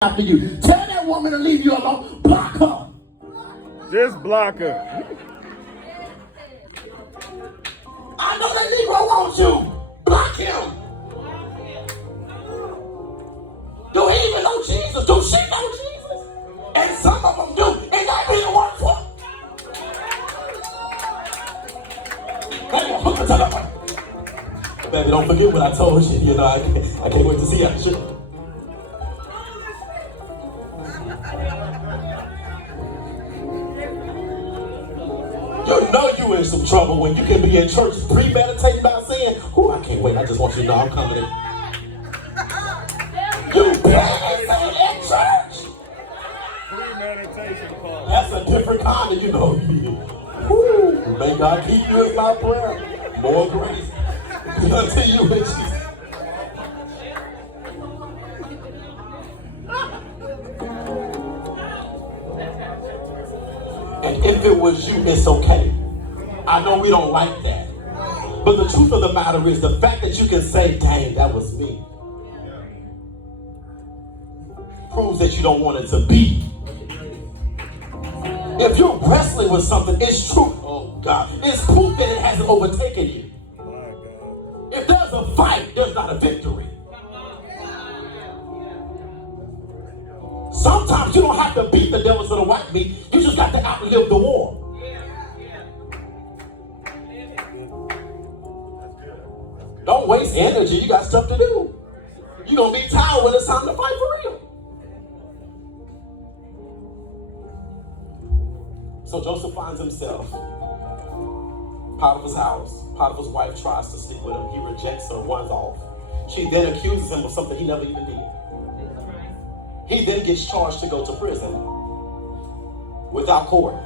after you. Tell that woman to leave you alone. Block her. Just block her. I know that Negro wants you. Block him. Do he even know Jesus? Do she know Jesus? And some of them do. And that be the one for. Hey, hook her to the. Baby, don't forget what I told you. You know, I can't wait to see how shit. You know you in some trouble when you can be in church premeditating about saying, "Oh, I can't wait. I just want you to know I'm coming in." You premeditating in church? Premeditation call. That's a different kind of, you know. Woo, may God keep you in my prayer. More grace unto you in Jesus. And if it was you, it's okay. I know we don't like that. But the truth of the matter is the fact that you can say, "Dang, that was me," proves that you don't want it to be. If you're wrestling with something, it's true. Oh God, it's proof that it hasn't overtaken you. If there's a fight, there's not a victory. Sometimes you don't have to beat the devil to the white meat. You just got to outlive the war. Don't waste energy. You got stuff to do. You're going to be tired when it's time to fight for real. So Joseph finds himself Potiphar's house. Potiphar's wife tries to sleep with him. He rejects her, runs off. She then accuses him of something he never even did. He then gets charged to go to prison without court.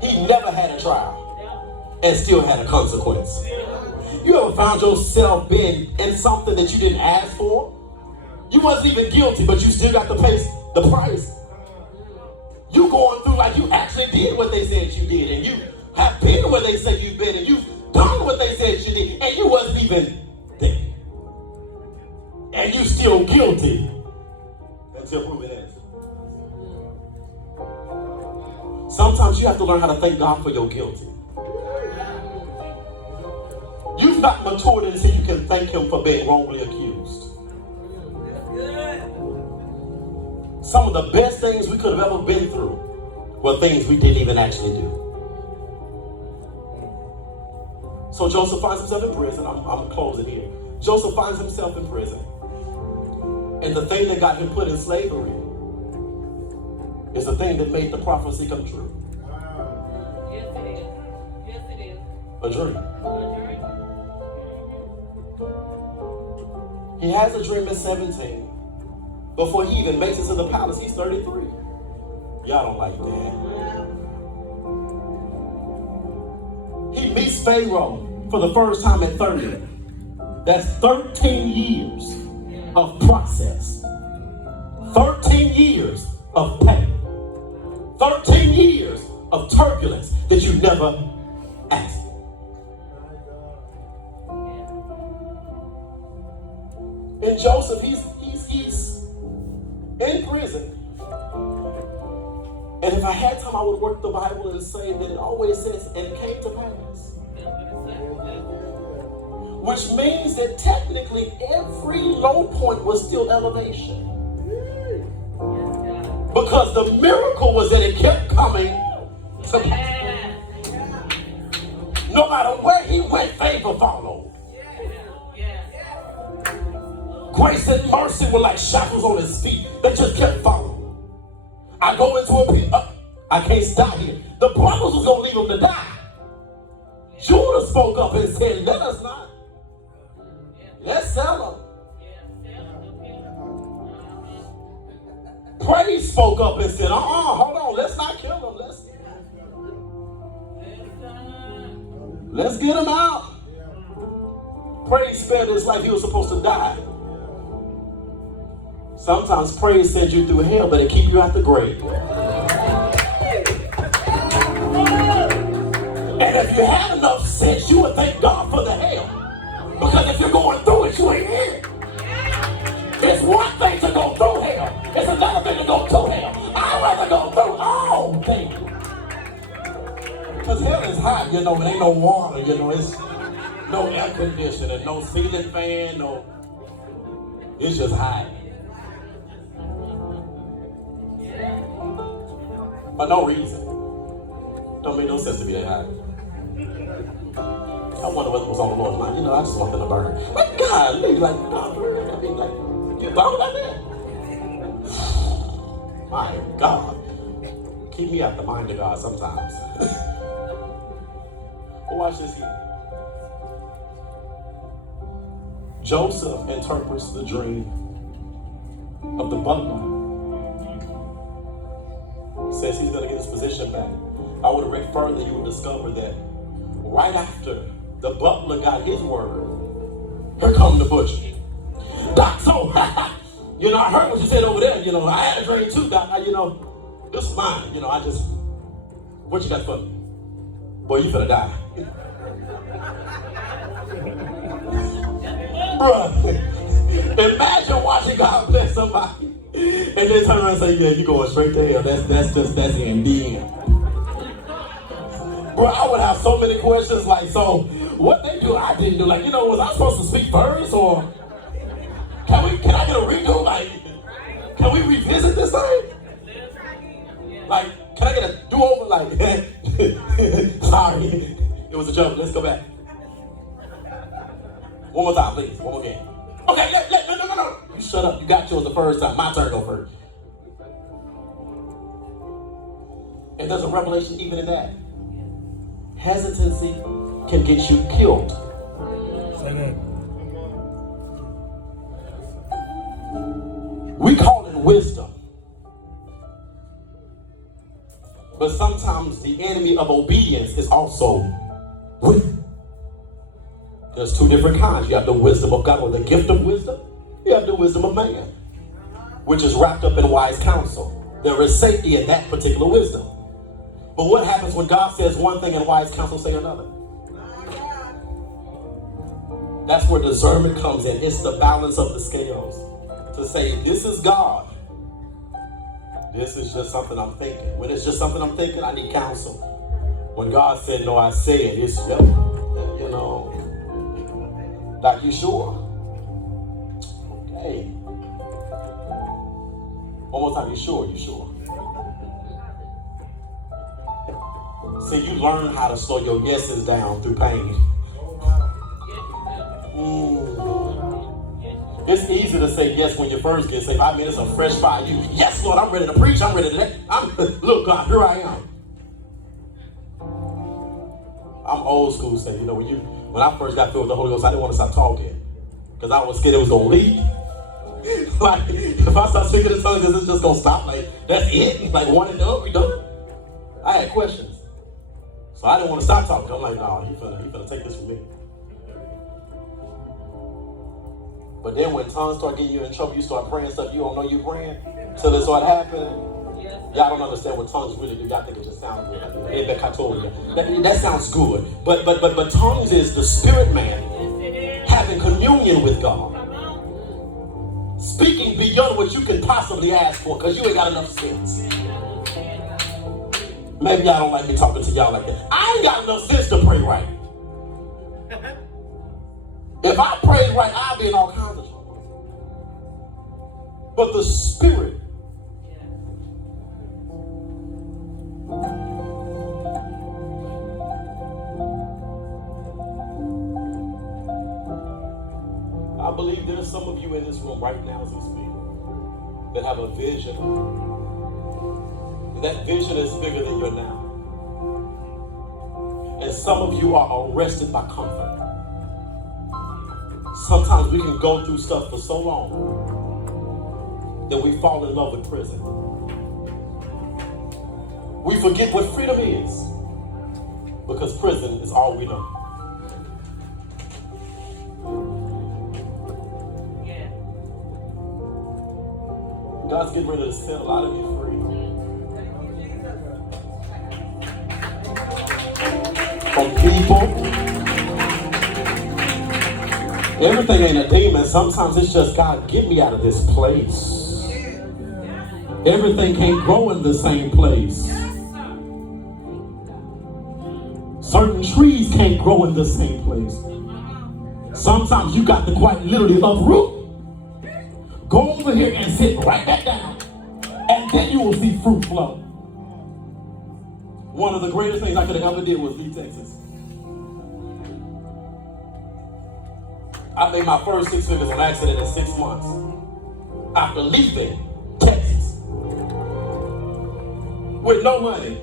He never had a trial and still had a consequence. You ever found yourself being in something that you didn't ask for? You wasn't even guilty, but you still got to pay the price. You going through like you actually did what they said you did, and you have been where they said you've been, and you've done what they said you did, and you wasn't even there. And you still guilty until proven innocent. Sometimes you have to learn how to thank God for your guilty. You've not matured until you can thank Him for being wrongly accused. Some of the best things we could have ever been through were things we didn't even actually do. So Joseph finds himself in prison. I'm closing here. Joseph finds himself in prison. And the thing that got him put in slavery is the thing that made the prophecy come true. Yes, it is. Yes, it is. A dream. A dream. He has a dream at 17. Before he even makes it to the palace, he's 33. Y'all don't like that. He meets Pharaoh for the first time at 30. That's 13 years of process. 13 years of pain. 13 years of turbulence that you never asked for. And Joseph, he's in prison. And if I had time, I would work the Bible and say that it always says, "and it came to pass." Which means that technically every low point was still elevation. Because the miracle was that it kept coming to pass. No matter where he went, favor followed. Grace and mercy were like shackles on his feet. They just kept following. I go into a pit. I can't stop here. The brothers was going to leave him to die. Judah spoke up and said, "Let us not. Let's sell him." Praise spoke up and said, hold on. Let's not kill him. Let's get him out. Praise spared his life. He was supposed to die. Sometimes praise sends you through hell, but it keeps you out the grave. And if you had enough sense, you would thank God for the hell. Because if you're going through it, you ain't in it. It's one thing to go through hell. It's another thing to go to hell. I'd rather go through all things. Because hell is hot, you know, it ain't no water, you know, it's no air conditioning, no ceiling fan, no, it's just hot. For no reason. Don't make no sense to be that hot. I wonder what was on the Lord's mind. You know, I just want them to burn. But God, like, God, I mean, like, you thought about that? My God. Keep me out the mind of God sometimes. But watch this here. Joseph interprets the dream of the butler. Says he's going to get his position back. I would have read further, you would discover that right after the butler got his word, here come the butcher. Doc, so, you know, I heard what you said over there. You know, I had a dream too, Doc. You know, this is mine. You know, I just, what you got for me? Boy, you finna die. Bruh, imagine watching God bless somebody and then turn around and say, yeah, you going straight to hell. That's the end. Bro, I would have so many questions like, so what they do, I didn't do. Like, you know, was I supposed to speak first, or can I get a redo? Like, can we revisit this thing? Like, can I get a do-over? Like, sorry, it was a joke. Let's go back. One more time, please. One more game. Okay, no. You shut up. You got yours the first time. My turn to go first. And there's a revelation even in that. Hesitancy can get you killed. We call it wisdom. But sometimes the enemy of obedience is also wisdom. There's two different kinds. You have the wisdom of God, or the gift of wisdom. You have the wisdom of man, which is wrapped up in wise counsel. There is safety in that particular wisdom. But what happens when God says one thing and wise counsel say another? That's where discernment comes in. It's the balance of the scales. To say, this is God. This is just something I'm thinking. When it's just something I'm thinking, I need counsel. When God said, no, I said, it's, yep, you know, like, you sure? Okay. One more time, you sure? You sure? See, you learn how to slow your yeses down through pain. It's easy to say yes when you first get saved. I mean, it's a fresh fire. You, yes, Lord, I'm ready to preach. I'm ready to that. Look, God, here I am. I'm old school, say, you know, when I first got filled with the Holy Ghost, I didn't want to stop talking because I was scared it was gonna leak. Like, if I start speaking in tongues, it's just gonna stop. Like, that's it. Like, one and done, we done. I had questions. So I didn't want to stop talking. I'm like, no, he finna take this from me. But then when tongues start getting you in trouble, you start praying stuff you don't know you're praying, till it start happening. Y'all don't understand what tongues really do. Y'all think it just sounds good. That sounds good. But tongues is the spirit man having communion with God. Speaking beyond what you can possibly ask for, because you ain't got enough sense. Maybe y'all don't like me talking to y'all like that. I ain't got enough sense to pray right. If I prayed right, I'll be in all kinds of trouble. But the Spirit, I believe there's some of you in this room right now as we speak that have a vision. And that vision is bigger than your now. And some of you are arrested by comfort. Sometimes we can go through stuff for so long that we fall in love with prison. We forget what freedom is because prison is all we know. God's getting ready to set a lot of you free. From people Everything ain't a demon. Sometimes it's just, God, get me out of this place. Everything can't grow in the same place. Certain trees can't grow in the same place. Sometimes you got to quite literally uproot. Go over here and sit right back down. And then you will see fruit flow. One of the greatest things I could have ever did was leave Texas. I made my first 6 figures on accident in 6 months. After leaving Texas. With no money.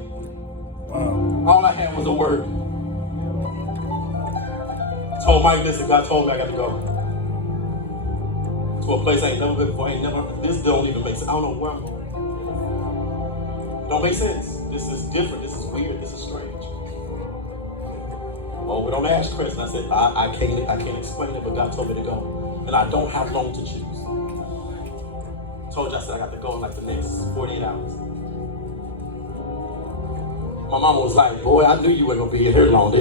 All I had was a word. Told Mike, listen, God told me I got to go. To a place I ain't never been before. This don't even make sense. I don't know where I'm going. It don't make sense. This is different. This is weird. This is strange. Oh, we don't ask Chris. And I said, I can't explain it, but God told me to go. And I don't have long to choose. Told you I said I got to go in like the next 48 hours. My mama was like, boy, I knew you weren't going to be here long.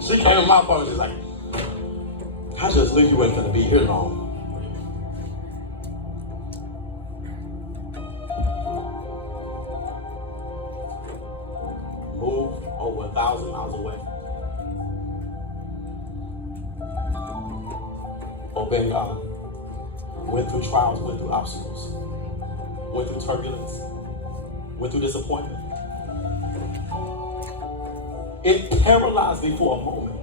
She came to my phone and she's like, I just knew you weren't going to be here long. Moved over 1,000 miles away. Obeying God. Went through trials, went through obstacles. Went through turbulence. Went through disappointment. It paralyzed me for a moment.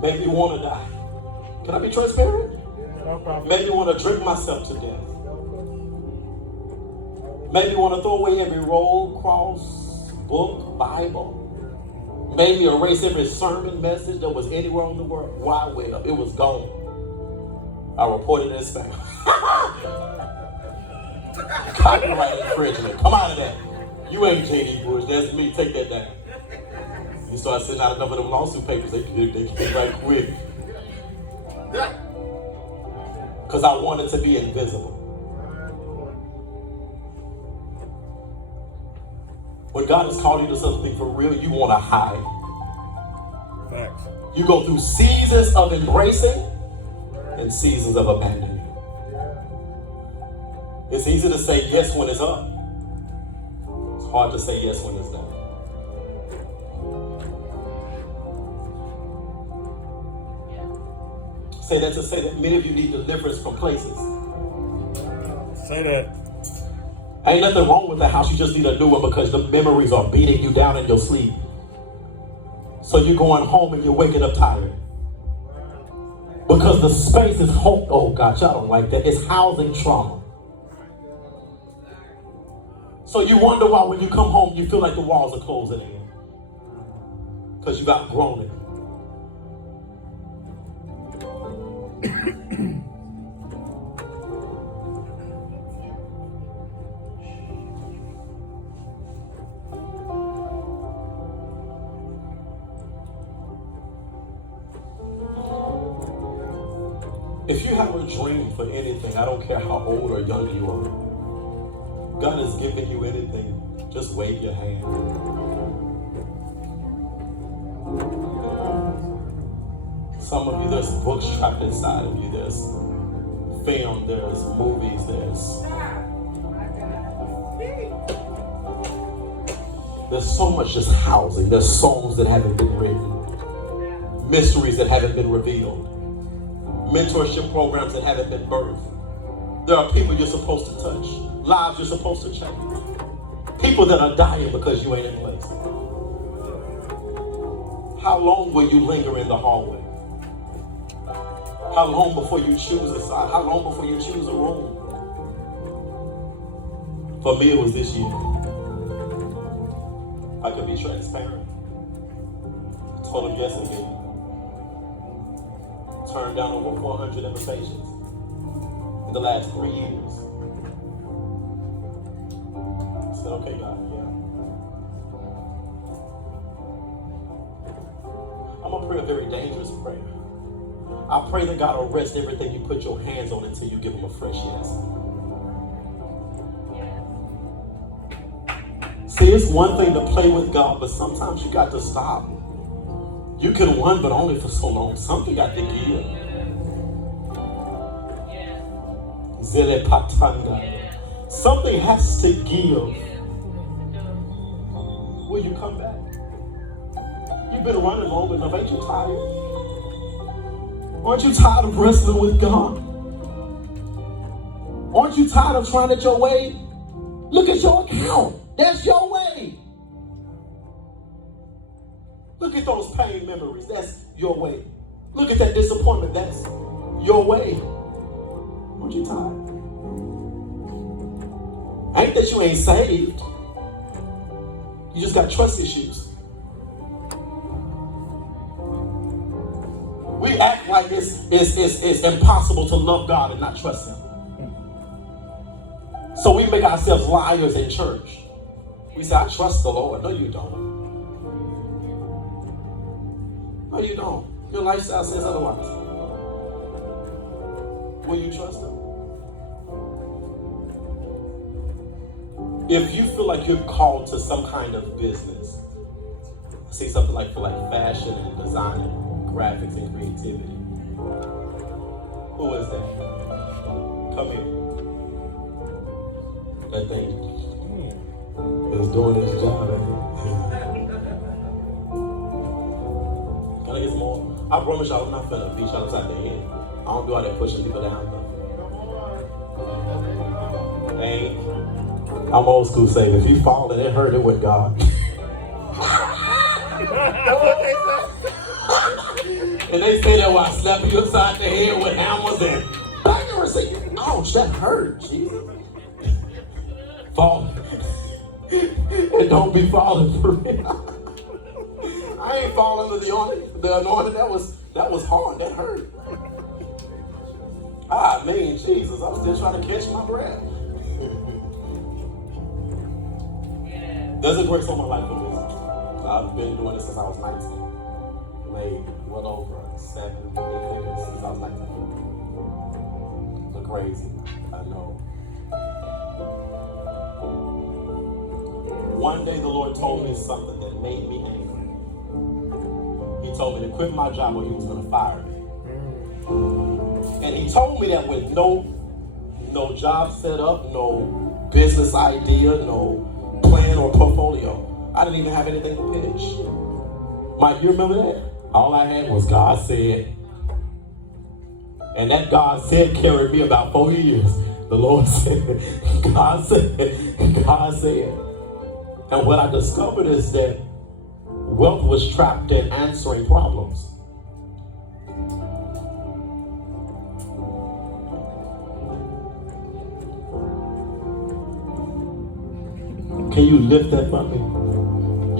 Made me want to die. Can I be transparent? No problem. Made me want to drink myself to death. Made me want to throw away every roll, cross, book, Bible. Made me erase every sermon message that was anywhere on the world. Wide web. It was gone. I reported it as spam. Copyright infringement. Come out of that. You ain't J.D. Bush. That's me. Take that down. You start sending out enough of them lawsuit papers, they came right quick. Because I wanted to be invisible. When God has called you to something for real, you want to hide. Facts. You go through seasons of embracing and seasons of abandoning. It's easy to say yes when it's up. It's hard to say yes when it's down. Say that to say that many of you need deliverance from places. Say that. Ain't nothing wrong with the house. You just need a new one because the memories are beating you down in your sleep. So you're going home and you're waking up tired. Because the space is home. Oh God, y'all don't like that. It's housing trauma. So you wonder why when you come home you feel like the walls are closing in. Because you've outgrown it. If you have a dream for anything, I don't care how old or young you are, God has given you anything, just wave your hand. Some of you, there's books trapped inside of you. There's film, there's movies, there's so much just housing. There's songs that haven't been written, mysteries that haven't been revealed, mentorship programs that haven't been birthed. There are people you're supposed to touch, lives you're supposed to change, people that are dying because you ain't in place. How long will you linger in the hallway? How long before you choose a side? How long before you choose a room? For me, it was this year. I could be transparent. I told him yes again. Turned down over 400 invitations in the last 3 years. I said, okay, God, yeah. I'm going to pray a very dangerous prayer. I pray that God will arrest everything you put your hands on until you give him a fresh yes. See, it's one thing to play with God, but sometimes you got to stop You can run, but only for so long. Something got to give. Zele patanda. Something has to give. Will you come back? You've been running long enough. Ain't you tired? Aren't you tired of wrestling with God? Aren't you tired of trying it your way? Look at your account. That's your way. Look at those pain memories. That's your way. Look at that disappointment. That's your way. Aren't you tired? Ain't that you ain't saved. You just got trust issues. We act like it's impossible to love God and not trust Him. So we make ourselves liars in church. We say, I trust the Lord. No, you don't. No, you don't. Your lifestyle says otherwise. Will you trust Him? If you feel like you're called to some kind of business, say something like for like fashion and design and graphics and creativity. Who is that? Come here. That thing is doing its job. Can I get some more? I promise y'all I'm not finna beat y'all upside the head. I don't do all that pushing people down. Hey, I'm old school saying if you fall and it hurt, it with God. And they say that while I slap you upside the head with hammers and bangers. Ouch, that hurt, Jesus. Fall. And don't be falling for real. I ain't falling to the anointing. That was hard. That hurt. I mean, Jesus, I'm still trying to catch my breath. There's a grace on my life for this. I've been doing this since I was 19. Made well over 7, 8 figures since I was 19. Look crazy, I know. One day the Lord told me something that made me angry. He told me to quit my job or He was going to fire me. And He told me that with no job set up, no business idea, no plan or portfolio. I didn't even have anything to pitch. Mike, you remember that? All I had was God said. And that God said carried me about 4 years. The Lord said, God said, God said. And what I discovered is that wealth was trapped in answering problems. Can you lift that for me?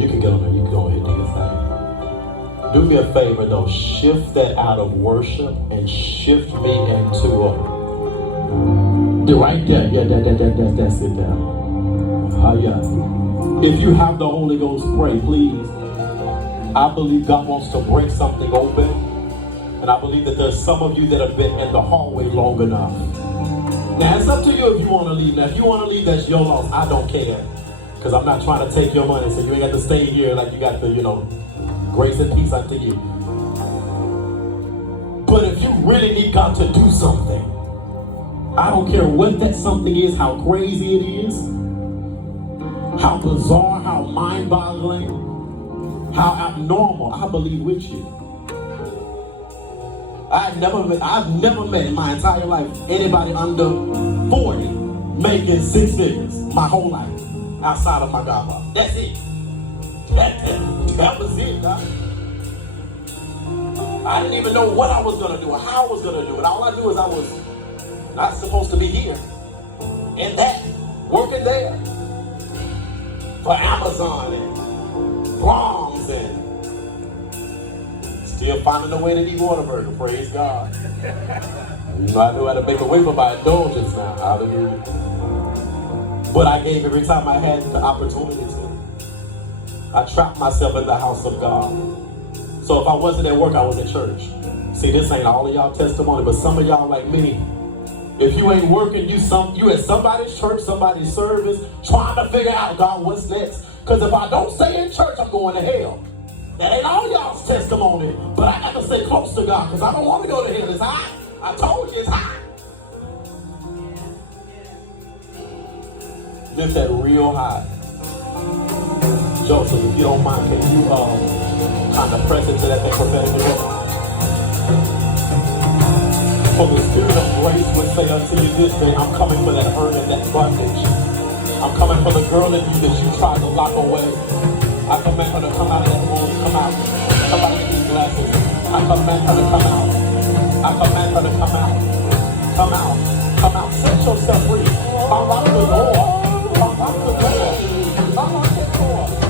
You can get on there. You can go ahead and do your thing. Do me a favor though. Shift that out of worship and shift me into right there. Yeah, that's it down. Yeah. If you have the Holy Ghost, pray, please. I believe God wants to break something open. And I believe that there's some of you that have been in the hallway long enough. Now, it's up to you if you want to leave. Now, if you want to leave, that's your loss. I don't care. Because I'm not trying to take your money, so you ain't got to stay here like you got the, grace and peace unto you. But if you really need God to do something, I don't care what that something is, how crazy it is, how bizarre, how mind-boggling, how abnormal, I believe with you. I've never met in my entire life anybody under 40 making 6 figures my whole life outside of my godfather. That's it. That was it, God. I didn't even know what I was going to do or how I was going to do it. All I knew is I was not supposed to be here and that, working there for Amazon and Brahms and still finding a way to eat Whataburger. Praise God. I knew how to make a way for my indulgence now. Hallelujah. But I gave every time I had the opportunity to. I trapped myself in the house of God. So if I wasn't at work, I was at church. See, this ain't all of y'all testimony, but some of y'all like me. If you ain't working, you at somebody's church, somebody's service, trying to figure out, God, what's next? Because if I don't stay in church, I'm going to hell. That ain't all y'all's testimony, but I got to stay close to God because I don't want to go to hell. It's high. I told you it's high. Lift that real high. Joseph, if you don't mind, can you kind of press into that thing prophetically? For the Spirit of grace would say unto you this day, I'm coming for that hurt and that bondage. I'm coming for the girl in you that you tried to lock away. I command her to come out of that room. Come out. Somebody get these glasses. I command her to come out. I command her to come out. Come out. Come out. Set yourself free. Come out of the door. Come out of the door. Come out of the door.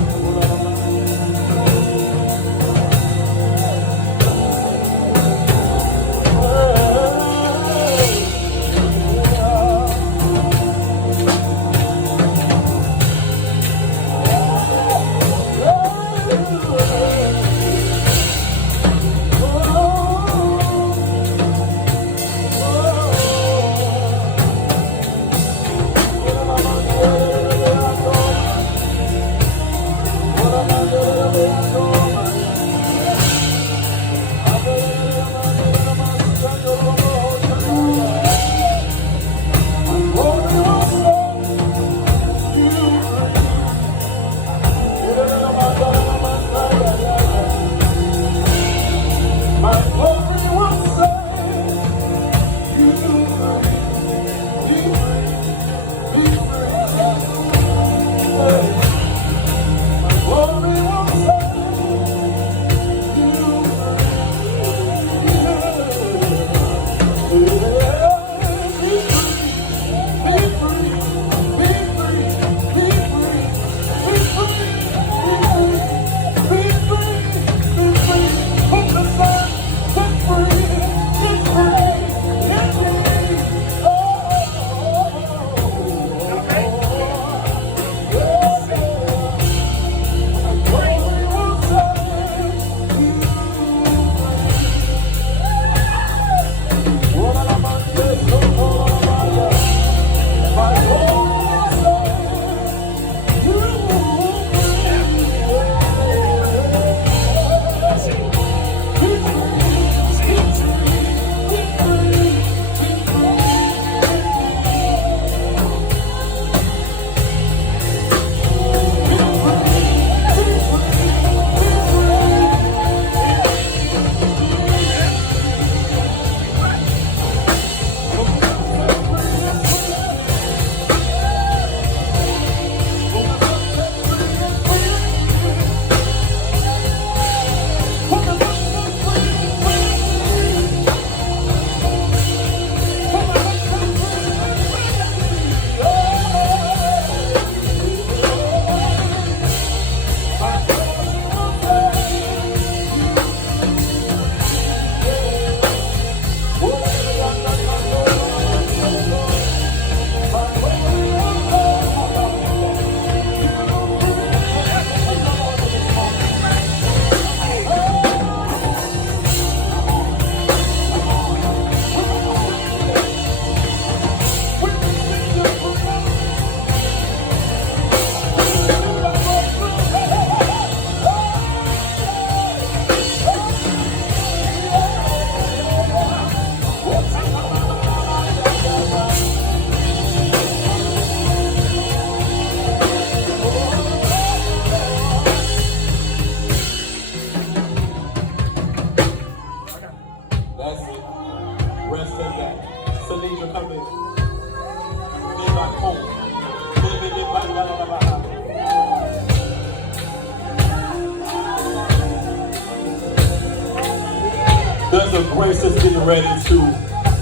There's a grace that's getting ready to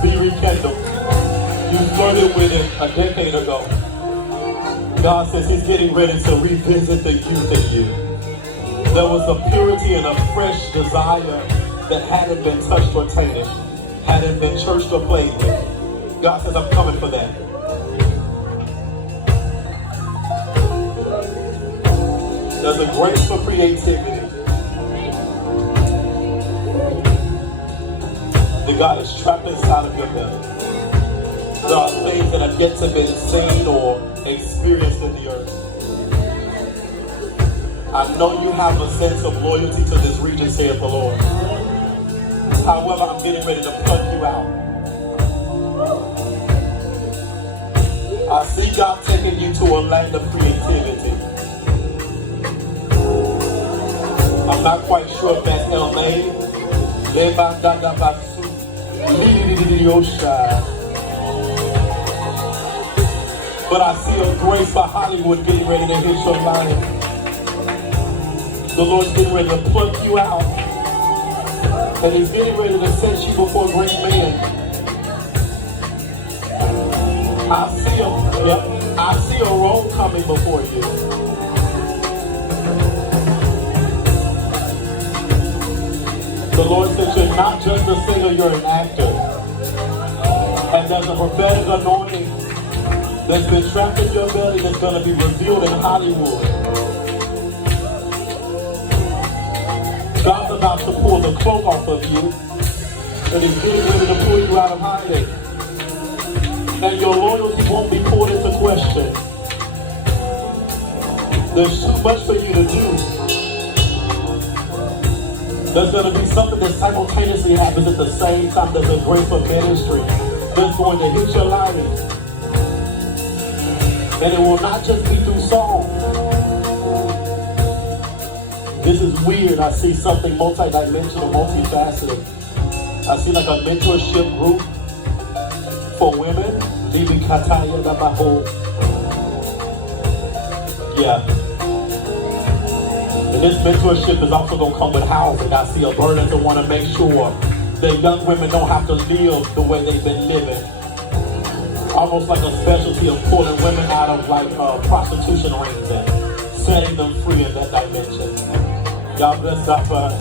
be rekindled. You flirted with it a decade ago. God says he's getting ready to revisit the youth in you. There was a purity and a fresh desire that hadn't been touched or tainted, hadn't been churched or played with. God says, I'm coming for that. There's a grace for creativity that God is trapped inside of your belly. There are things that have yet to be seen or experienced in the earth. I know you have a sense of loyalty to this region, saith the Lord. However, I'm getting ready to pluck you out. I see God taking you to a land of creativity. I'm not quite sure if that's LA. But I see a grace for Hollywood getting ready to hit your life. The Lord's getting ready to pluck you out. And He's getting ready to set you before great men. I see a role coming before you. The Lord says you're not just a singer, you're an actor. And there's a prophetic anointing that's been trapped in your belly that's going to be revealed in Hollywood. God's about to pull the cloak off of you, and He's getting ready to pull you out of hiding. And your loyalty won't be pulled into question. There's too much for you to do. There's going to be something that simultaneously happens at the same time. There's a grace for ministry that's going to hit your life. And it will not just be through song. This is weird. I see something multidimensional, multifaceted. I see like a mentorship group for women. Yeah. And this mentorship is also going to come with housing. I see a burden to want to make sure that young women don't have to live the way they've been living. Almost like a specialty of pulling women out of like prostitution rings and setting them free in that dimension. God bless God for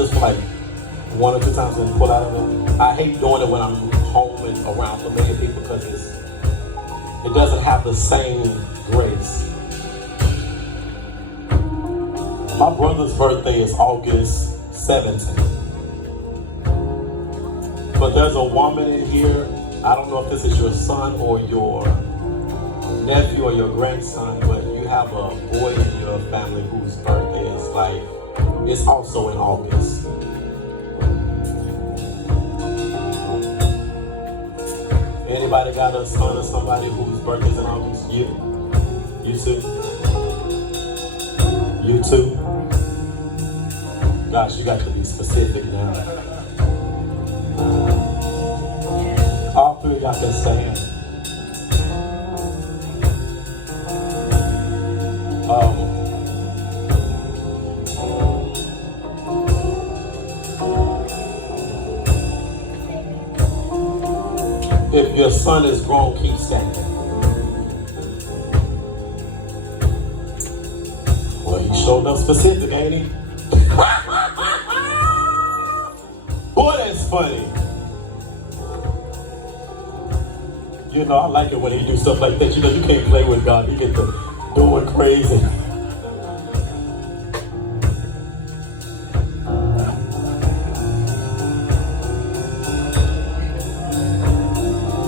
just for like 1 or 2 times and pull out of it. I hate doing it when I'm home and around familiar people because it doesn't have the same grace. My brother's birthday is August 17th. But there's a woman in here, I don't know if this is your son or your nephew or your grandson, but you have a boy in your family whose birthday is like, it's also in August. Anybody got a son or somebody whose birthday's in August? You? You too? You too? Gosh, you got to be specific now. All three of y'all can stand. If your son is grown, keep standing. Well, he showed up specific, ain't he? Boy, that's funny. You know, I like it when he do stuff like that. You know, you can't play with God. You get to doing crazy.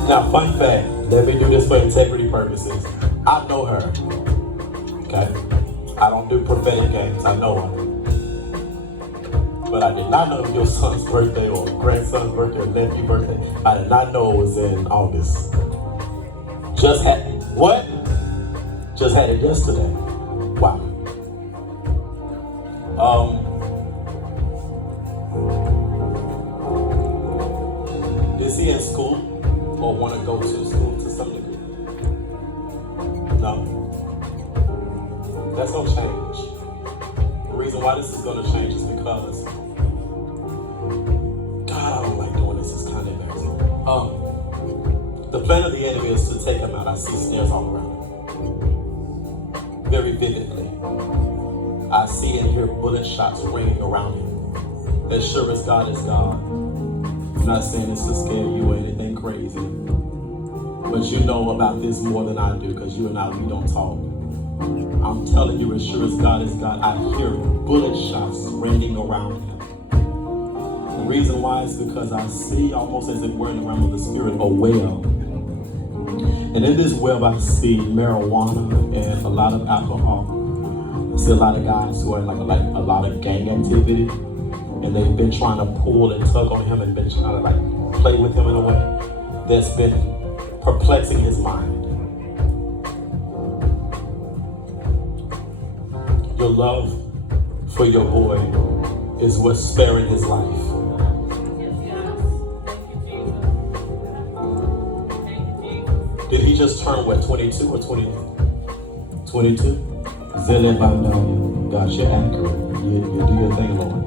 Now, fun fact, let me do this for integrity purposes. I know her, okay? I don't do prophetic games, I know her. But I did not know your son's birthday or grandson's birthday or nephew's birthday. I did not know it was in August. Just had it. What? Just had it yesterday. Wow. Is he in school or want to go to school to some degree? No. That's gonna change. The reason why this is gonna change is because God, I don't like doing this. It's kind of embarrassing. The plan of the enemy is to take him out. I see snares all around him. Very vividly. I see and hear bullet shots ringing around him. As sure as God is God. I'm not saying this to scare you or anything crazy. But you know about this more than I do because you and I, we don't talk. I'm telling you, as sure as God is God, I hear bullet shots ringing around him. The reason why is because I see, almost as it were in the realm of the spirit, a well. And in this well, I see marijuana and a lot of alcohol. I see a lot of guys who are in like a lot of gang activity. And they've been trying to pull and tug on him and been trying to like play with him in a way that's been perplexing his mind. Your love for your boy is what's sparing his life. Did he just turn, what, 22 or 20? 22? Zelebandani. God, you're accurate. You do your thing, Lord.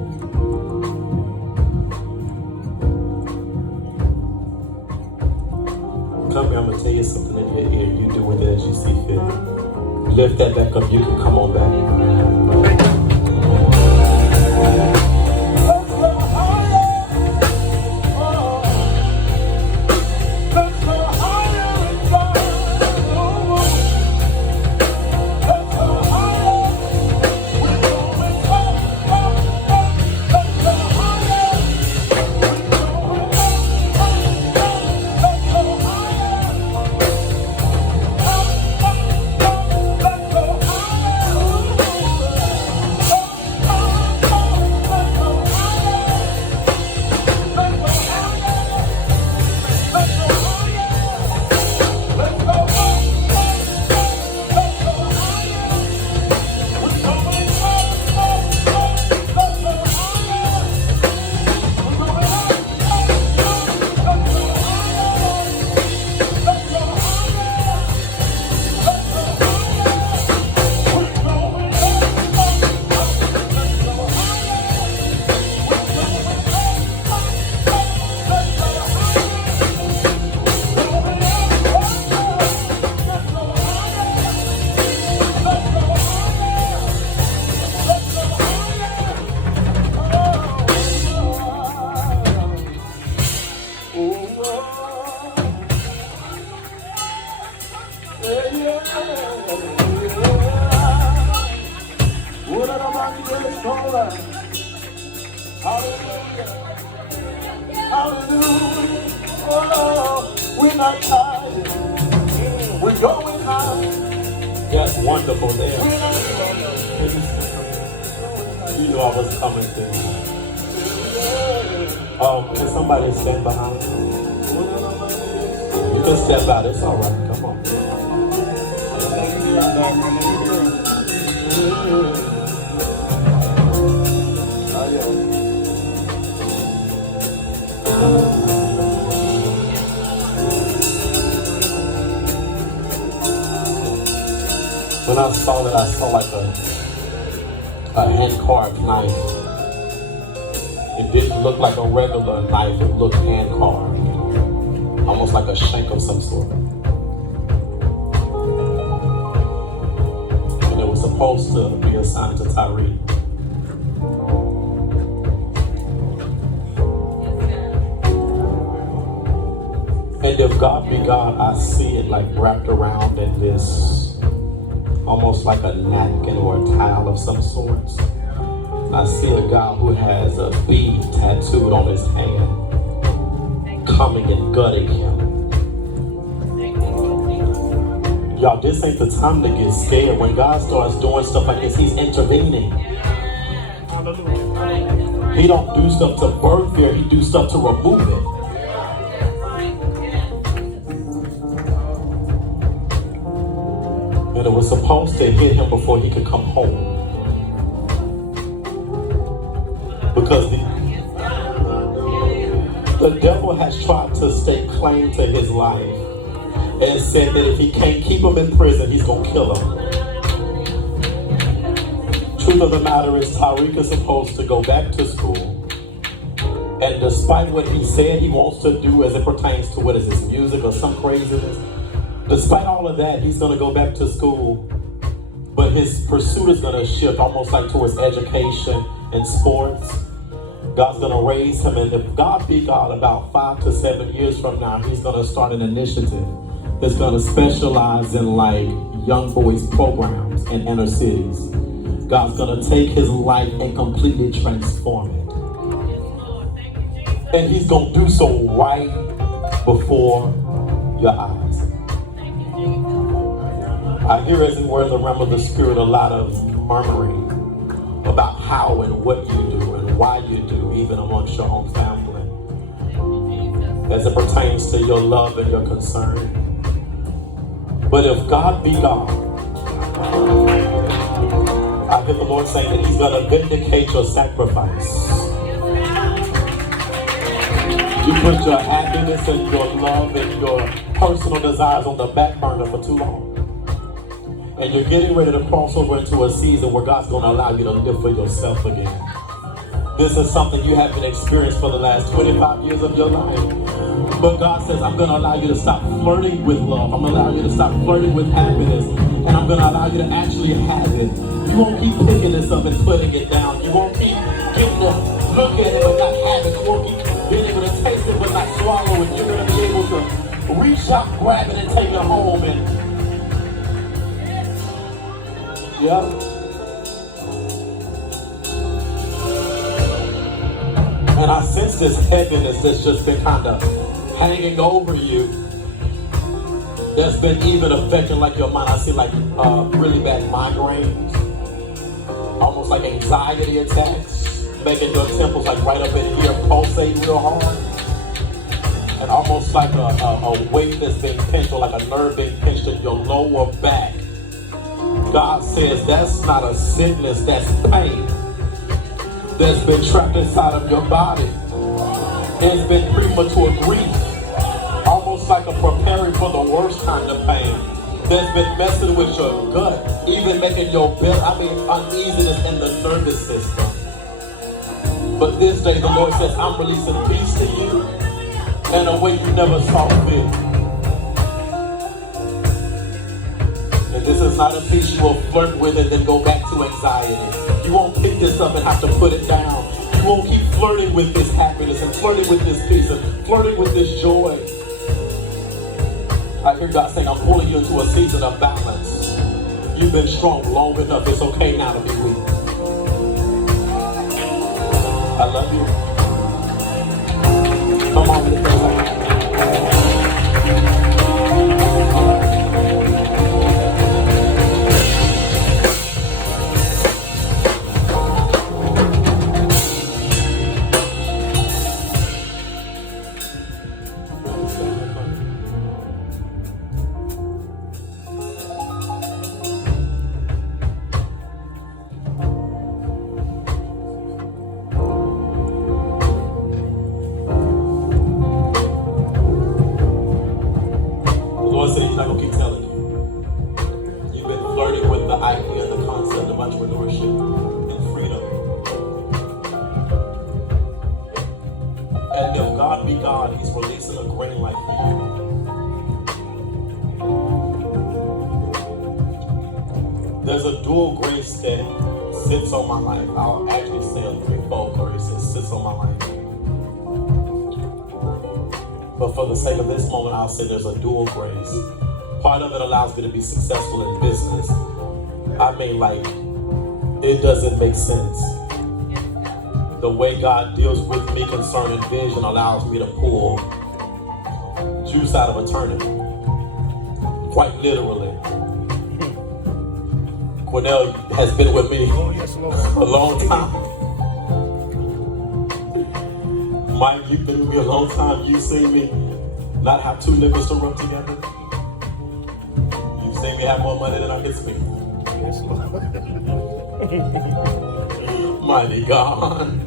Come here, I'm going to tell you something in your ear. You do with it as you see fit. Lift that back up. You can come on back. Hallelujah. Oh, we're not tired. We're going high. That's wonderful there. You knew I was coming through. Can somebody stand behind me? You can step out, it's all right. Come on. When I saw that, I saw like a hand-carved knife. It didn't look like a regular knife, it looked hand-carved. Almost like a shank of some sort. And it was supposed to be assigned to Tyree. And if God be God, I see it like wrapped around in this, almost like a napkin or a towel of some sorts. I see a guy who has a bead tattooed on his hand, coming and gutting him. Y'all, this ain't the time to get scared. When God starts doing stuff like this, he's intervening. Hallelujah. He don't do stuff to birth fear, he do stuff to remove it. And it was supposed to hit him before he could come home. Because the devil has tried to stake claim to his life and said that if he can't keep him in prison, he's going to kill him. Truth of the matter is, Tyreek is supposed to go back to school. And despite what he said he wants to do as it pertains to what is his music or some craziness, despite all of that, he's going to go back to school. But his pursuit is going to shift almost like towards education and sports. God's going to raise him, and if God be God, about 5 to 7 years from now, he's going to start an initiative that's going to specialize in like young boys programs in inner cities. God's going to take his life and completely transform it. And he's going to do so right before your eyes. I hear, as it were, in the realm of the spirit, a lot of murmuring about how and what you do and why you do, even amongst your own family, as it pertains to your love and your concern. But if God be God, I hear the Lord saying that he's going to vindicate your sacrifice. You put your happiness and your love and your personal desires on the back burner for too long. And you're getting ready to cross over into a season where God's going to allow you to live for yourself again. This is something you haven't experienced for the last 25 years of your life. But God says, I'm going to allow you to stop flirting with love. I'm going to allow you to stop flirting with happiness. And I'm going to allow you to actually have it. You won't keep picking this up and putting it down. You won't keep getting to look at it but not have it. You won't keep being able to taste it but not swallow it. You're going to be able to reach out, grab it, and take it home. Yeah. And I sense this heaviness that's just been kind of hanging over you. That's been even affecting like your mind. I see like really bad migraines, almost like anxiety attacks, making your temples like right up in here pulsate real hard. And almost like a weight that's been pinched, or like a nerve being pinched in your lower back. God says that's not a sickness, that's pain that's been trapped inside of your body. It's been premature grief, almost like a preparing for the worst kind of pain that's been messing with your gut, even making your uneasiness in the nervous system. But this day the Lord says, I'm releasing peace to you in a way you never saw fit. This is not a piece you will flirt with and then go back to anxiety. You won't pick this up and have to put it down. You won't keep flirting with this happiness and flirting with this peace and flirting with this joy. I hear God saying, I'm pulling you into a season of balance. You've been strong long enough. It's okay now to be weak. I love you. Come on, lift those hands. He's not going to keep telling you. You've been flirting with the idea and the concept of entrepreneurship and freedom. And if God be God, he's releasing a green light for you. There's a dual grace that sits on my life. I'll actually say a threefold grace that sits on my life. But for the sake of this moment, I'll say there's a dual grace. Part of it allows me to be successful in business. I mean, like, it doesn't make sense. The way God deals with me concerning vision allows me to pull juice out of a turnip. Quite literally. Quennel has been with me a long time. Mike, you've been with me a long time. You've seen me not have two nickels to rub together. You've seen me have more money than I can spend. Yes, Lord. Mighty God.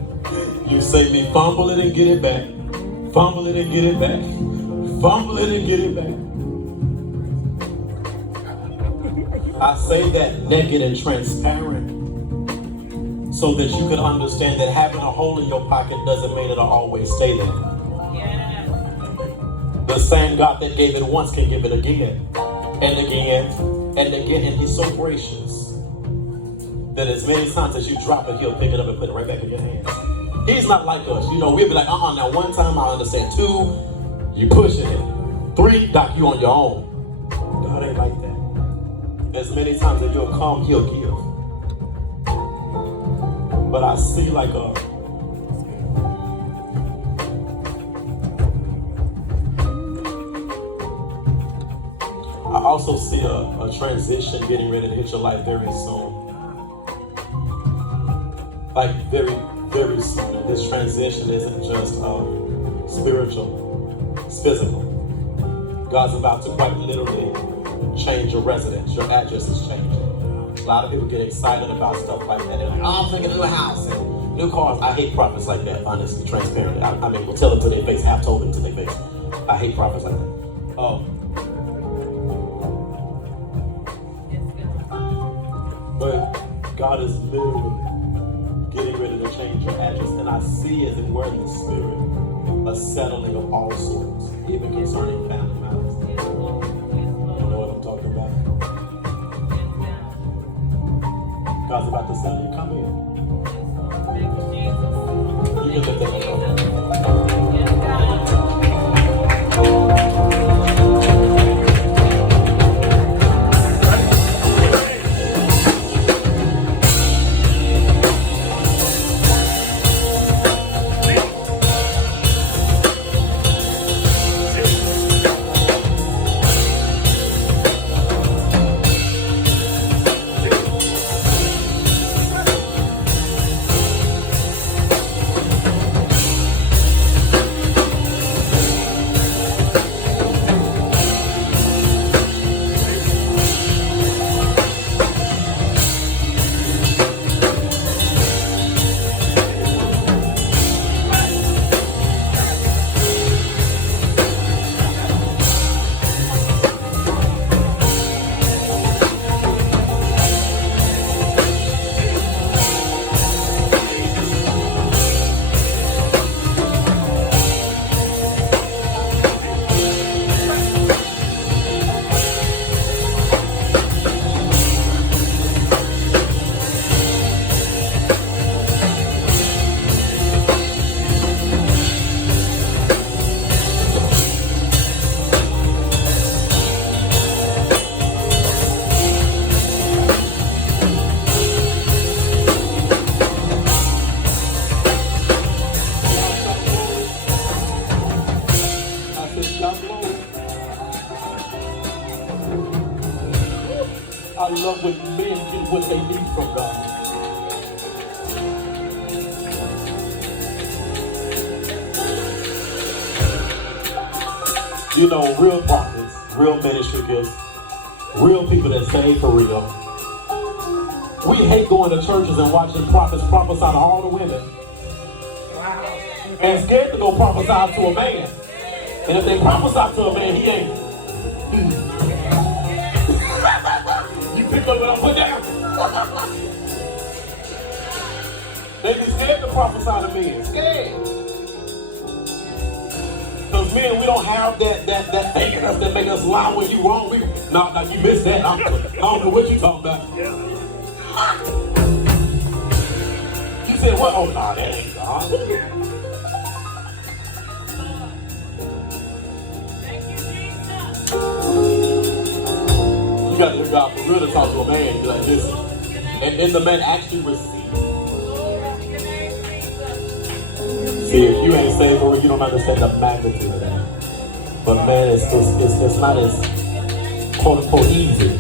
You see me fumble it and get it back. Fumble it and get it back. Fumble it and get it back. I say that naked and transparent so that you can understand that having a hole in your pocket doesn't mean it'll always stay there. Yeah. The same God that gave it once can give it again and again and again. And He's so gracious that as many times as you drop it, He'll pick it up and put it right back in your hands. He's not like us. You know, we'll be like, now one time I understand. 2, you pushing it. 3, Doc, you on your own. God ain't like that. As many times as you'll come, He'll give. But I see like I also see a transition getting ready to hit your life very soon. Like very, very soon. And this transition isn't just spiritual, it's physical. God's about to quite literally change your residence. Your address is changing. A lot of people get excited about stuff like that. They're like, oh, I'm thinking new house and new cars. I hate prophets like that, honestly, transparently. I mean, we'll tell them to their face, have told them to their face. I hate prophets like that. But God is literally getting ready to change your address. And I see, as it were in the spirit, a settling of all sorts, even concerning family matters. You know what I'm talking about? God's about to settle you. Come in. You can lift that up. I love when men get what they need from God. You know, real prophets, real ministry gifts, real people that save for real. We hate going to churches and watching prophets prophesy to all the women. And scared to go prophesy to a man. And if they prophesy to a man, he ain't. You pick up what I put down. They be scared to prophesy to men. Scared. Because men, we don't have that thing in us that make us lie when you wrong. No, you missed that. I don't know what you talking about. You said what? Oh, nah, that ain't God. You got to hear God for real to talk to a man and be like, listen. And the man actually receives. See, if you ain't saved for it, you don't understand the magnitude of that. But man, it's not as quote unquote easy.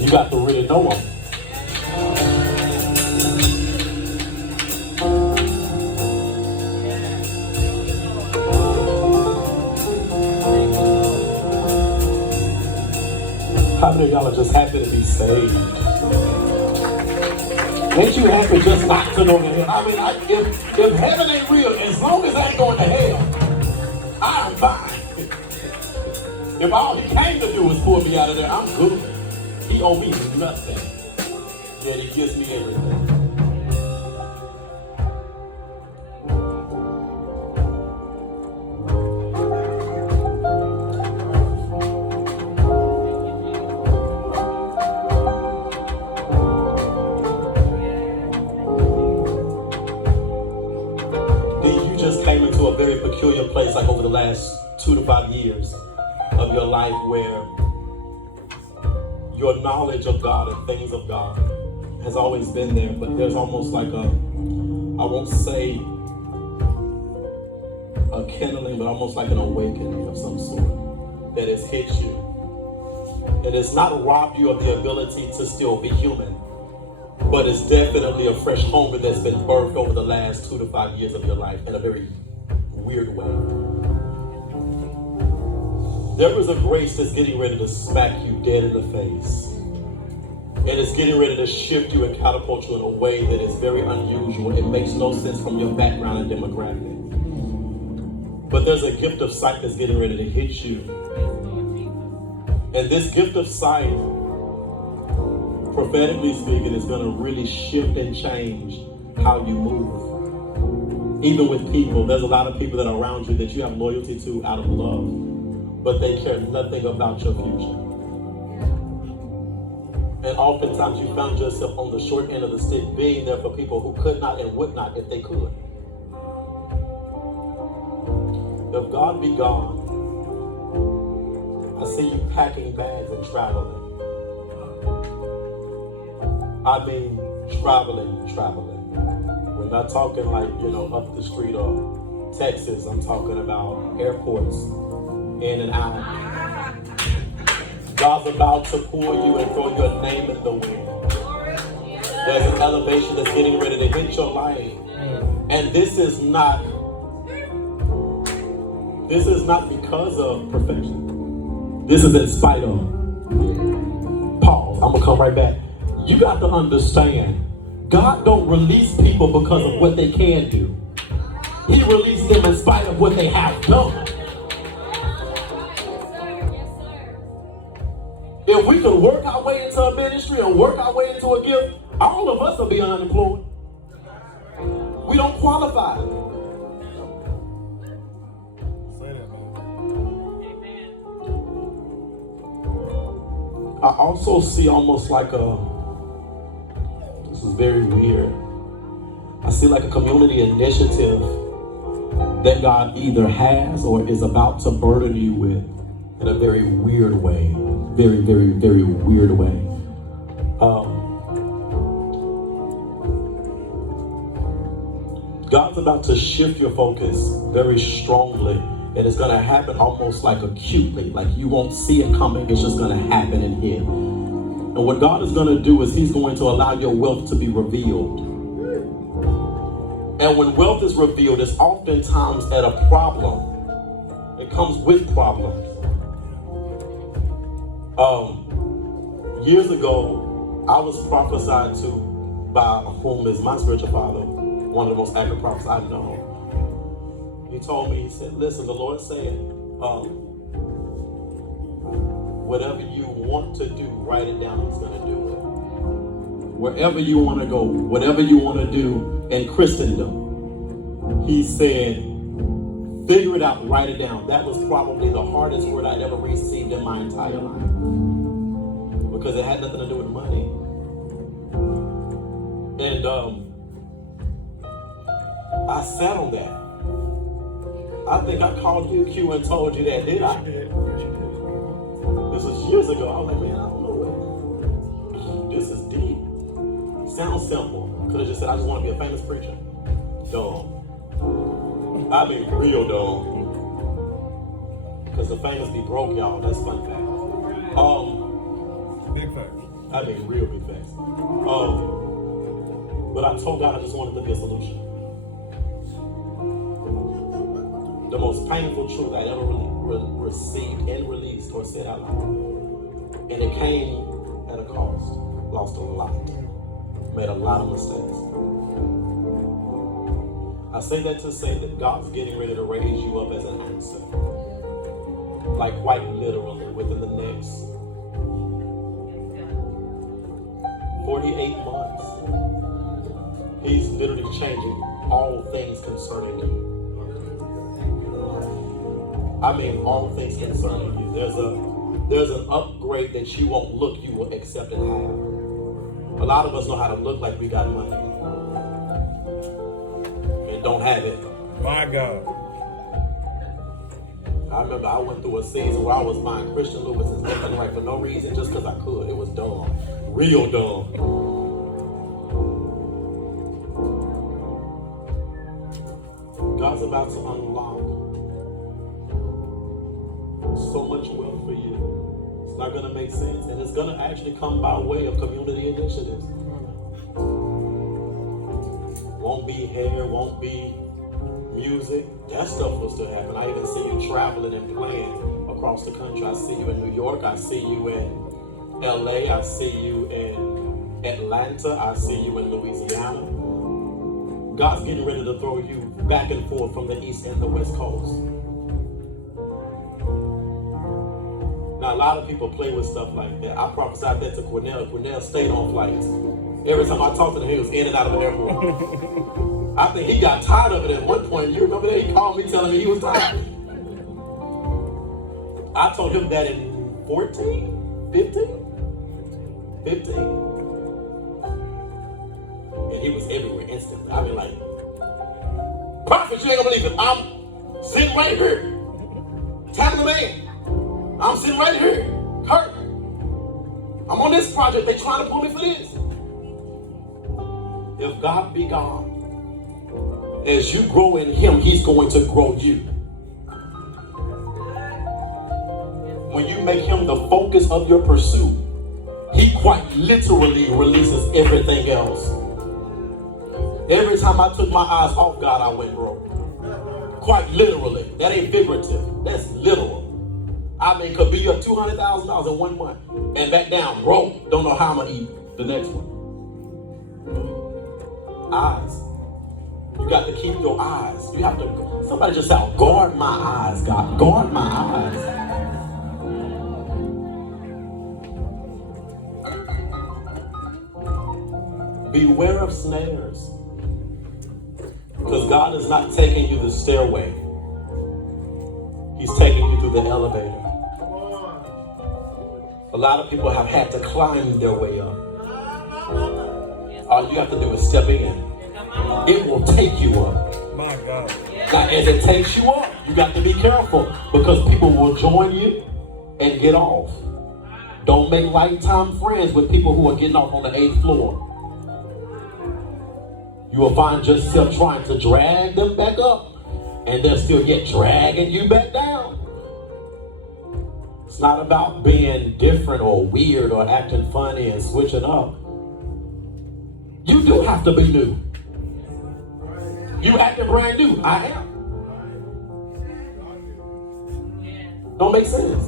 You got to really know him. How many of y'all are just happy to be saved? Ain't you happy just not to know the hell? I mean, if heaven ain't real, as long as I ain't going to hell, I'm fine. If all he came to do was pull me out of there, I'm good. He owe me nothing, yet he gives me everything. You just came into a very peculiar place, like over the last 2 to 5 years of your life, where your knowledge of God and things of God has always been there, but there's almost like I won't say a kindling, but almost like an awakening of some sort that has hit you. It has not robbed you of the ability to still be human, but it's definitely a fresh hunger that's been birthed over the last 2 to 5 years of your life in a very weird way. There is a grace that's getting ready to smack you dead in the face. And it's getting ready to shift you and catapult you in a way that is very unusual. It makes no sense from your background and demographic. But there's a gift of sight that's getting ready to hit you. And this gift of sight, prophetically speaking, is going to really shift and change how you move. Even with people, there's a lot of people that are around you that you have loyalty to out of love, but they care nothing about your future. And oftentimes you found yourself on the short end of the stick, being there for people who could not and would not if they could. If God be gone, I see you packing bags and traveling. I mean traveling. We're not talking like, up the street of Texas. I'm talking about airports, in and out. God's about to pull you and throw your name in the wind. There's an elevation that's getting ready to hit your life. And this is not because of perfection. This is in spite of. Pause. I'm going to come right back. You got to understand, God don't release people because of what they can do. He releases them in spite of what they have done. If we could work our way into a ministry and work our way into a gift, all of us will be unemployed. We don't qualify. Say that, man. I also see almost like this is very weird. I see like a community initiative that God either has or is about to burden you with in a very weird way. Very, very, very weird way. God's about to shift your focus very strongly, and it's going to happen almost like acutely, like you won't see it coming. It's just going to happen and hit. And what God is going to do is he's going to allow your wealth to be revealed. And when wealth is revealed, it's oftentimes at a problem. It comes with problems. Years ago, I was prophesied to by whom is my spiritual father, one of the most accurate prophets I know. He told me, he said, listen, the Lord said, whatever you want to do, write it down, he's going to do it. Wherever you want to go, whatever you want to do in Christendom, he said, figure it out, write it down. That was probably the hardest word I'd ever received in my entire life. Because it had nothing to do with money. And I sat on that. I think I called you Q and told you that, did I? This was years ago. I was like, man, I don't know what. This is deep. Sounds simple. Could have just said, I just want to be a famous preacher. Dumb. I mean, real dumb. Because the famous be broke, y'all. That's fun fact. Big facts. I mean, real big facts. But I told God I just wanted to be a solution. The most painful truth I ever received and released or said out loud. And And it came at a cost. Lost a lot. Made a lot of mistakes. I say that to say that God's getting ready to raise you up as an answer. Like quite literally within the next 48 months. He's literally changing all things concerning you. I mean all things concerning you. There's an upgrade that you won't look, you will accept and have. A lot of us know how to look like we got money and don't have it. My God. I remember I went through a season where I was buying Christian Louboutin's left and right for no reason, just because I could. It was dumb. Real dumb. God's about to unlock so much wealth for you. It's not going to make sense, and it's going to actually come by way of community initiatives. Won't be hair, won't be music. That stuff will still happen. I even see you traveling and playing across the country. I see you in New York. I see you in LA. I see you in Atlanta. I see you in Louisiana. God's getting ready to throw you back and forth from the East and the West Coast. Now, a lot of people play with stuff like that. I prophesied that to Quennel. Quennel stayed on flights. Every time I talked to him, he was in and out of the airport. I think he got tired of it at one point. You remember that? He called me telling me he was tired. I told him that in 15. And he was everywhere instantly. I mean, like, prophet, you ain't gonna believe it. I'm sitting right here. Tapping the man. I'm sitting right here. Hurt. I'm on this project. They trying to pull me for this. If God be God, as you grow in Him, He's going to grow you. When you make Him the focus of your pursuit, He quite literally releases everything else. Every time I took my eyes off God, I went broke. Quite literally. That ain't figurative. That's literal. I mean, could be up $200,000 in 1 month and back down broke. Don't know how I'm gonna eat the next one. Eyes. You got to keep your eyes. You have to. Somebody just shout, guard my eyes, God. Guard my eyes. Beware of snares. Because God is not taking you the stairway. He's taking you through the elevator. A lot of people have had to climb their way up. All you have to do is step in. It will take you up. My God. Now, as it takes you up, you got to be careful because people will join you and get off. Don't make lifetime friends with people who are getting off on the 8th floor. You will find yourself trying to drag them back up, and they'll still yet dragging you back down. It's not about being different or weird or acting funny and switching up. You do have to be new. You acting brand new. I am. Don't make sense.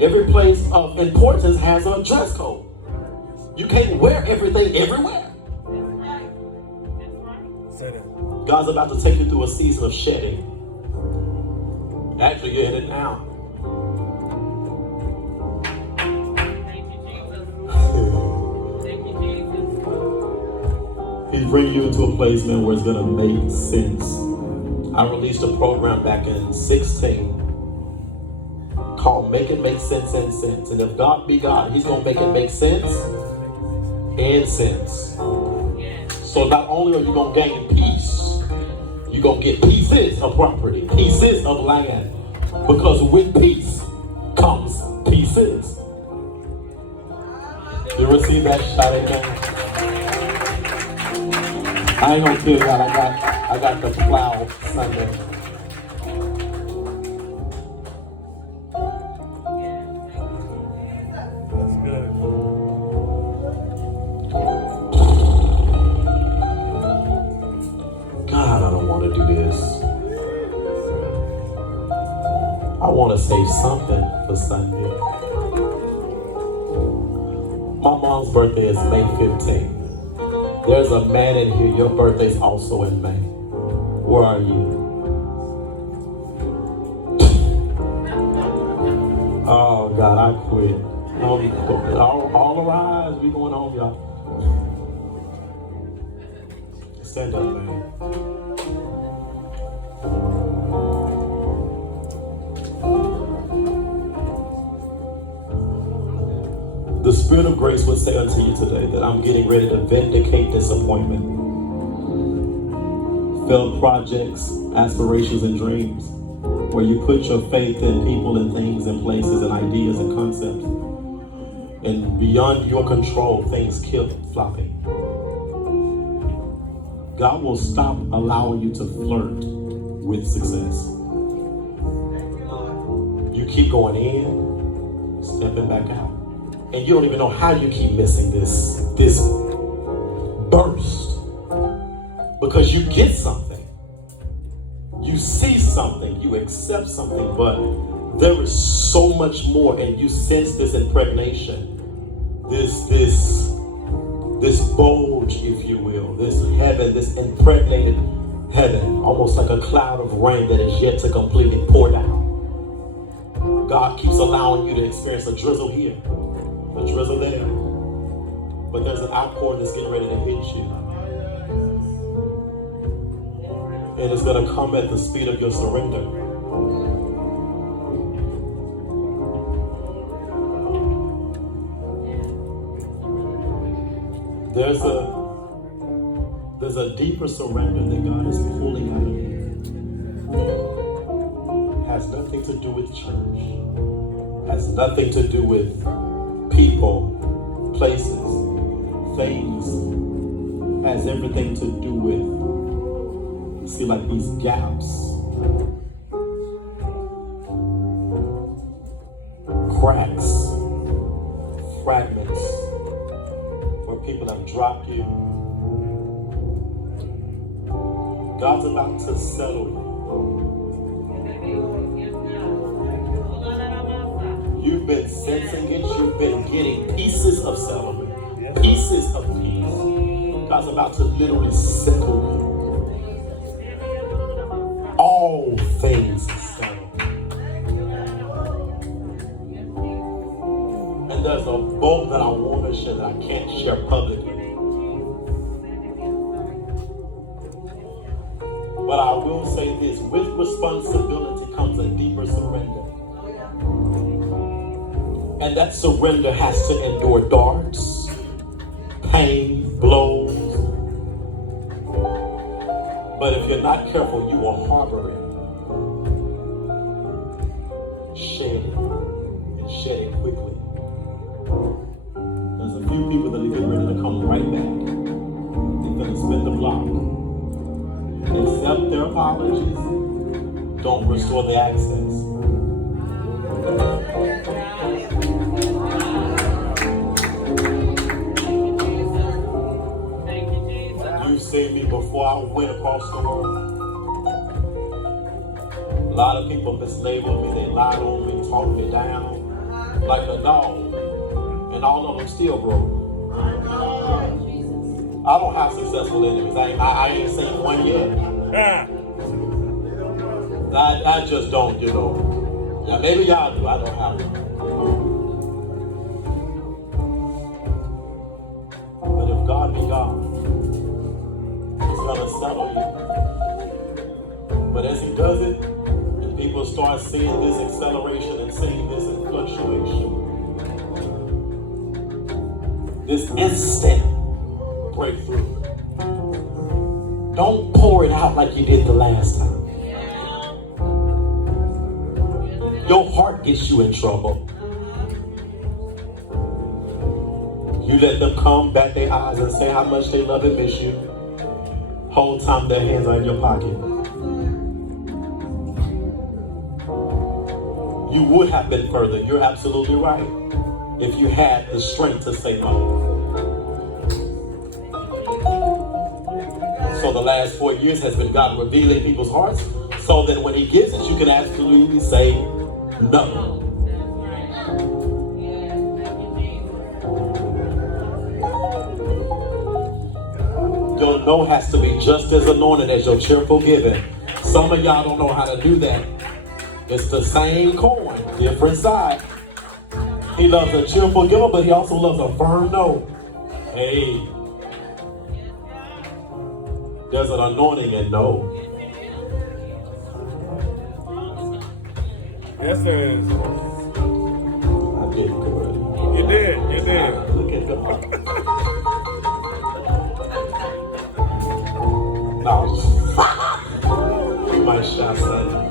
Every place of importance has a dress code. You can't wear everything everywhere. God's about to take you through a season of shedding. Actually, you're in it now. He's bringing you into a place, man, where it's going to make sense. I released a program back in 2016 called Make It Make Sense and Sense. And if God be God, He's going to make it make sense and sense. So not only are you going to gain peace, you're going to get pieces of property, pieces of land. Because with peace comes pieces. You receive that shout, amen? I ain't gonna feel that. I got the plow Sunday. That's good. God, I don't want to do this. I want to say something for Sunday. mom's birthday is May 15th. There's a man in here, your birthday's also in May. Where are you? Oh God, I quit. All arise, we going home, y'all. Stand up, man. The Spirit of grace would say unto you today that I'm getting ready to vindicate disappointment, failed projects, aspirations, and dreams, where you put your faith in people and things and places and ideas and concepts, and beyond your control, things keep flopping. God will stop allowing you to flirt with success. You keep going in, stepping back out. And you don't even know how you keep missing this burst. Because you get something. You see something. You accept something. But there is so much more. And you sense this impregnation. This bulge, if you will. This heaven, this impregnated heaven. Almost like a cloud of rain that is yet to completely pour down. God keeps allowing you to experience a drizzle here. A drizzle there, but there's an outpouring that's getting ready to hit you, and it's going to come at the speed of your surrender. There's a deeper surrender that God is pulling out of you. Has nothing to do with church. Has nothing to do with people, places, things, has everything to do with, see, like these gaps, cracks, fragments, where people have dropped you. God's about to settle you. You've been sensing it. You've been getting pieces of settlement, pieces of peace. God's about to literally settle you. All things settle. And there's a bolt that I want to share that I can't share publicly. But I will say this: with responsibility comes a deeper surrender. And that surrender has to endure darts, pain, blows. But if you're not careful, you will harbor it. Shed it. And shed it quickly. There's a few people that are getting ready to come right back. They're going to spin the block. Accept their apologies. Don't restore the access. You've seen me before I went across the world. A lot of people mislabeled me, they lied on me, talked me down like a dog, and all of them still broke. I don't have successful enemies. I ain't seen one yet. I just don't, you know. Yeah, maybe y'all do. I don't have one. But if God be God, He's gonna settle you. But as He does it, and people start seeing this acceleration and seeing this fluctuation, this instant breakthrough, don't pour it out like you did the last time. Your heart gets you in trouble. You let them come, bat their eyes, and say how much they love and miss you. Whole time their hands are in your pocket. You would have been further. You're absolutely right. If you had the strength to say no. So the last 4 years has been God revealing people's hearts, so that when He gives it, you can absolutely say no. Your no has to be just as anointed as your cheerful giving. Some of y'all don't know how to do that. It's the same coin, different side. He loves a cheerful giver, but he also loves a firm no. Hey. There's an anointing in no. Yes, there is. I did good. You did. You did. Look at the No. You might shout something.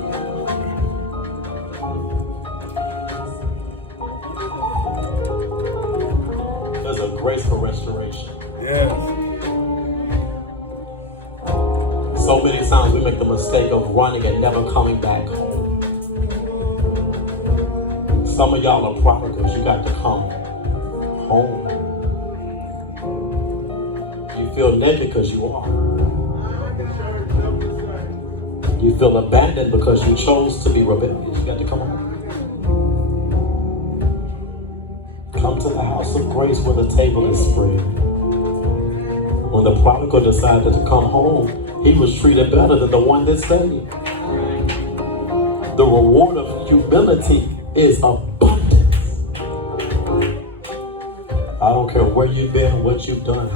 There's a grace for restoration. Yes. So many times we make the mistake of running and never coming back home. Some of y'all are prodigals. You got to come home. You feel naked because you are. You feel abandoned because you chose to be rebellious. You got to come home. Come to the house of grace where the table is spread. When the prodigal decided to come home, he was treated better than the one that stayed. The reward of humility is abundance. I don't care where you've been, what you've done.